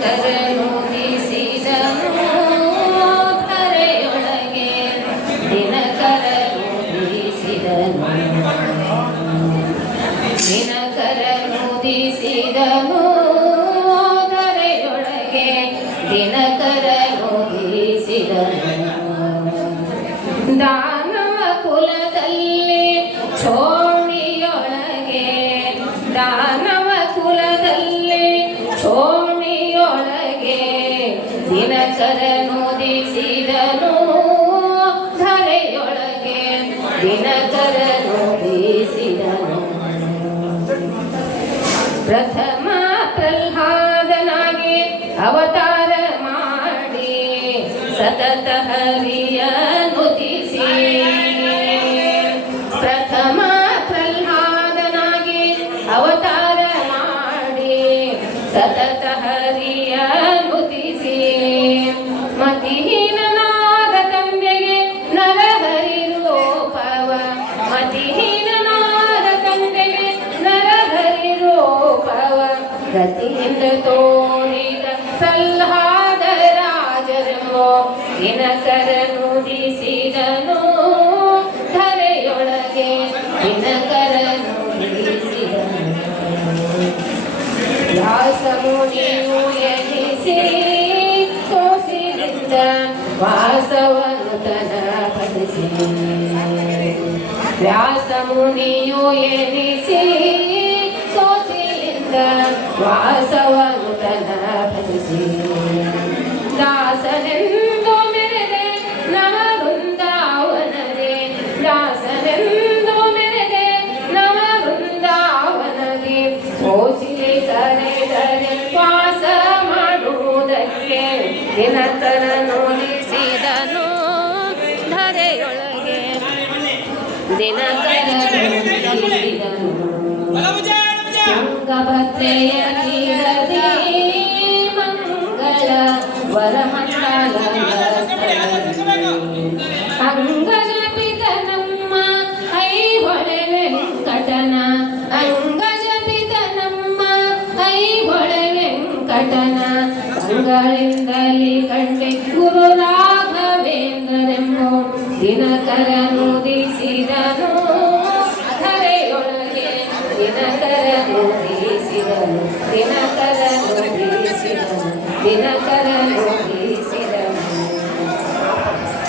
ದಿನಕರನು ಬೀಸಿದನು ಧರೆಯೊಳಗೆ ದಿನಕರನು ಬೀಸಿದನು ದಿನಕರನು ಬೀಸಿದನು ಧರೆಯೊಳಗೆ ದಿನಕರನು ಬೀಸಿದನು ದಾನವ ಕುಲದಲ್ಲಿ ಚೋಣಿಯೊಳಗೆ ದಾನವ ದಿನಕರನು ದಿಸಿದನು ಧರೆಯೊಳಗೆ ದಿನಕರನು ದಿಸಿದನು ಪ್ರಥಮ ಪ್ರಹ್ಲಾದನಾಗಿ ಅವತಾರ ಮಾಡಿ ಸತತ ಹರಿಯ ಮತಿಹೀನನಾದ ತಂದೆಗೆ ನರಹರಿ ರೂಪವ ಮತಿಹೀನನಾದ ತಂದೆಗೆ ನರಹರಿ ರೂಪವ ಗತಿಯಿಂದ ತೋರಿದ ಪ್ರಹ್ಲಾದ ರಾಜರೆಂಬೋ ದಿನಕರ ನುಡಿಸಿದನು ಧರೆಯೊಳಗೆ. ದಿನಕರ ನುಡಿಸಿದನು ವ್ಯಾಸಮುನಿಯು ವಾಸವನು ತನ ಪಡಿಸಿ ವ್ಯಾಸಮುನಿಯು ಎನಿಸಿ ಸೋಸಿಲಿದ್ದ ವಾಸವನು ತನ ಪಡಿಸಿ ದಾಸನೆಂದು ಮೆರೆದೆ ನವ ವೃಂದಾವನದೇ ದಾಸನೆಂದು ಮೆರೆದೆ ನವ ವೃಂದಾವನದೇ ಓಸಿಲಿ ಕರೆದರೆ ವಾಸ ಮಾಡುವುದಕ್ಕೆ ದಿನಕರ ನುಡಿಸಿದನು ತುಂಗಭದ್ರೆಯ ತೀರದಿ ಮಂಗಳ ವರಮಂಡಲ ಅಂಗಜ ಪಿತನಮ್ಮ ಐಹೊಳೆ ವೆಂಕಟನ ಅಂಗಜ ಪಿತನಮ್ಮ ಐಹೊಳೆ ವೆಂಕಟನ ಸಂಗಳಿಂದಲಿ ಕಂಡೆ ಗುರು ರಾಘವೇಂದ್ರನೆಂಬೋ ದಿನಕರ ದಿನಕರ ನುಡಿಸಿದನು ದಿನಕರ ನುಡಿಸಿದನು ದಿನಕರ